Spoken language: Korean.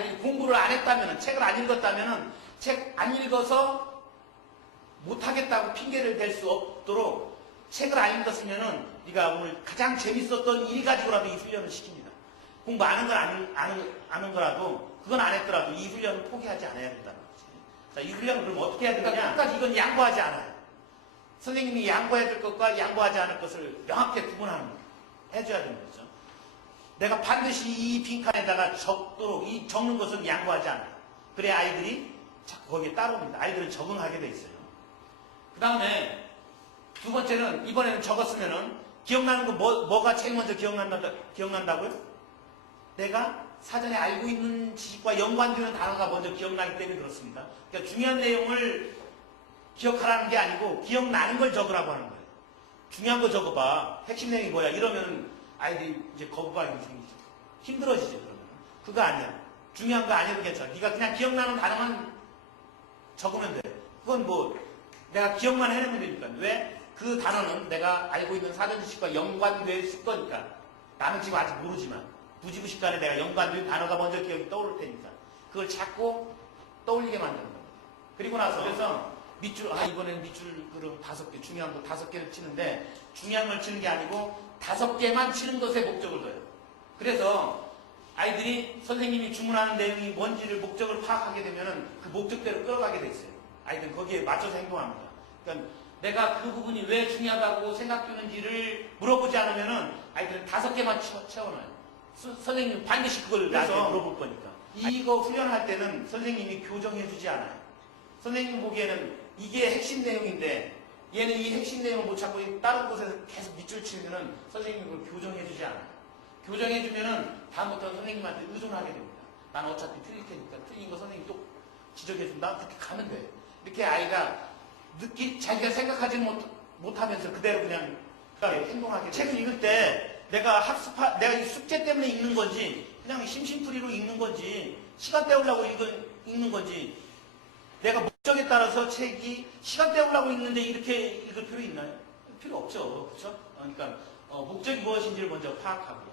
아이들이 공부를 안 했다면, 책을 안 읽었다면, 책 안 읽어서 못하겠다고 핑계를 댈 수 없도록 책을 안 읽었으면은 네가 오늘 가장 재밌었던 일 가지고라도 이 훈련을 시킵니다. 공부 아는 걸 아는, 아는, 아는 거라도 그건 안 했더라도 이 훈련을 포기하지 않아야 된다는 거지. 자, 이 훈련을 그럼 어떻게 해야 되느냐? 끝까지 이건 양보하지 않아요. 선생님이 양보해야 될 것과 양보하지 않을 것을 명확히 구분하는 거예요. 해줘야 되는 거죠. 내가 반드시 이 빈칸에다가 적도록 이 적는 것은 양보하지 않아요. 그래야 아이들이 자꾸 거기에 따라옵니다. 아이들은 적응하게 돼 있어요. 그 다음에 두 번째는 이번에는 적었으면은 기억나는 거 뭐, 뭐가 제일 먼저 기억난다, 기억난다고요? 내가 사전에 알고 있는 지식과 연관되는 단어가 먼저 기억나기 때문에 그렇습니다. 그러니까 중요한 내용을 기억하라는 게 아니고 기억나는 걸 적으라고 하는 거예요. 중요한 거 적어봐. 핵심 내용이 뭐야? 이러면 아이들이 이제 거부감이 생기죠. 힘들어지죠, 그러면. 그거 아니야. 중요한 거 아니어도 괜찮아. 네가 그냥 기억나는 단어만 적으면 돼. 그건 뭐 내가 기억만 해내면 되니까. 왜? 그 단어는 내가 알고 있는 사전 지식과 연관될 거니까. 나는 지금 아직 모르지만 부지부식 간에 내가 연관된 단어가 먼저 기억이 떠오를 테니까. 그걸 자꾸 떠올리게 만드는 겁니다. 그리고 나서 그래서 밑줄 아 이번에는 밑줄 그럼 다섯 개 중요한 거 다섯 개를 치는데 중요한 걸 치는 게 아니고 다섯 개만 치는 것에 목적을 둬요. 그래서 아이들이 선생님이 주문하는 내용이 뭔지를 목적을 파악하게 되면은 그 목적대로 끌어가게 돼 있어요. 아이들은 거기에 맞춰서 행동합니다. 그러니까 내가 그 부분이 왜 중요하다고 생각되는지를 물어보지 않으면은 아이들은 다섯 개만 채워- 채워놔요. 수- 선생님 반드시 그걸 나한테 그래서 물어볼 거니까. 이거 훈련할 때는 선생님이 교정해주지 않아요. 선생님 보기에는 이게 핵심 내용인데 얘는 이 핵심 내용을 못 찾고 다른 곳에서 계속 밑줄 치면은 선생님이 그걸 교정해주지 않아요. 교정해주면은 다음부터는 선생님한테 의존하게 됩니다. 난 어차피 틀릴 테니까 틀린 거 선생님이 또 지적해준다? 그렇게 가면 돼. 이렇게 아이가 느끼, 자기가 생각하지 못, 못하면서 그대로 그냥 행동하게 돼. 책을 읽을 때 내가 학습하, 내가 이 숙제 때문에 읽는 건지 그냥 심심풀이로 읽는 건지 시간 때우려고 읽은, 읽는 건지 내가 따라서 책이 시간 때우려고 읽는데 이렇게 읽을 필요 있나요? 필요 없죠. 그렇죠? 어, 그러니까 어, 목적이 무엇인지를 먼저 파악하고